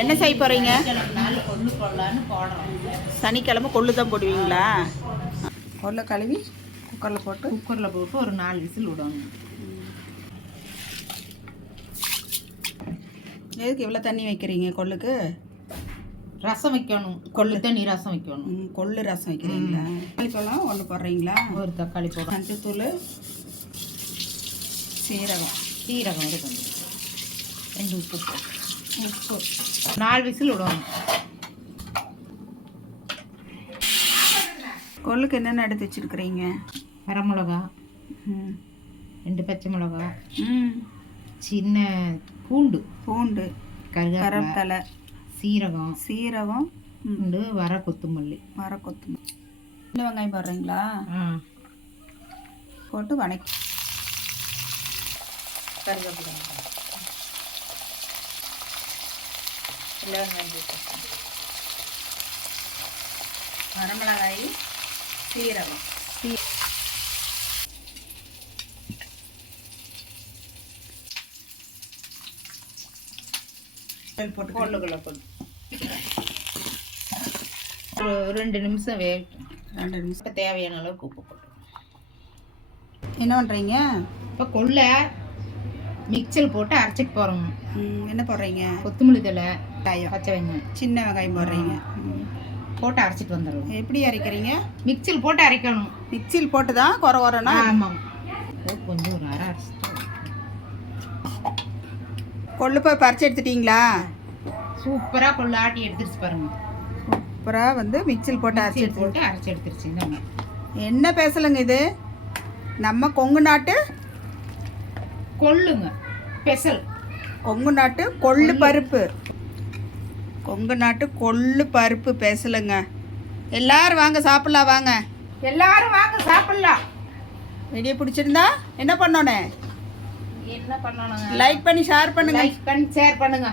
என்ன செய்ய போகிறீங்க? கொள்ளு போடலான்னு போடுறோம். சனிக்கிழமை கொள்ளு தான் போடுவீங்களா? கொள்ளை கழுவி குக்கரில் போட்டு ஒரு 4 விசில் விடணும். எதுக்கு இவ்வளோ தண்ணி வைக்கிறீங்க? கொள்ளுக்கு ரசம் வைக்கணும். கொள்ளு தண்ணி ரசம் வைக்கணும். கொள்ளு ரசம் வைக்கிறீங்களா? தக்காளி பழம் ஒன்று போடுறீங்களா? ஒரு தக்காளி போடுறோம். மஞ்சத்தூள், சீரகம் இது கொஞ்சம் 2 உப்பு 4 விசில் விடணும். கொள்ளுக்கு என்னென்ன எடுத்து வச்சுருக்கிறீங்க? வரமிளகா, 2 பச்சை மிளகா, சின்ன பூண்டு, கருவேப்பிலை, சீரகம், வர கொத்தமல்லி. சின்ன வெங்காயம் போடுறீங்களா? போட்டு வணக்கி கருவேப்பிலை, வரமிளகாய், சீரகம், போட்டு கொள்ளுக்குள்ள போட்டு ஒரு 2 நிமிஷம் வேகட்டும். 2 நிமிஷம் தேவையான அளவுக்கு உப்பு போட்டு. என்ன பண்ணுறீங்க? இப்போ கொள்ளை மிக்சர் போட்டு அரைச்சிட்டு போகிறோம். என்ன போடுறீங்க? கொத்தமல்லி தழை, பச்சை வெங்காயம், சின்ன வெங்காயம் போடுறீங்க. போட்டு அரைச்சிட்டு வந்துடுவோம். எப்படி அரைக்கிறீங்க? மிக்சியில் போட்டு அரைக்கணும். மிக்சியில் போட்டு தான் குறனா? ஆமாம். கொஞ்சம் ஒரு அரை அரைச்சிட்டு கொள்ளு போய் பறிச்சு எடுத்துட்டீங்களா? சூப்பராக கொள்ளு ஆட்டி எடுத்துருச்சு பாருங்க. சூப்பராக மிக்சியில் போட்டு அரைச்சி எடுத்துருச்சு. என்ன பேசலைங்க இது? நம்ம கொங்கு நாட்டு கொள்ளுங்க ஸ்பெஷல். கொங்கு நாட்டு கொள்ளு பருப்பு. கொங்கு நாட்டு கொள்ளு பருப்பு பேசலைங்க. எல்லாரும் வாங்க சாப்பிடலாம். வாங்க எல்லாரும் வாங்க சாப்பிடலாம். வீடியோ பிடிச்சிருந்தா என்ன பண்ணணும்? லைக் பண்ணி ஷேர் பண்ணுங்க. லைக் பண்ணி ஷேர் பண்ணுங்க.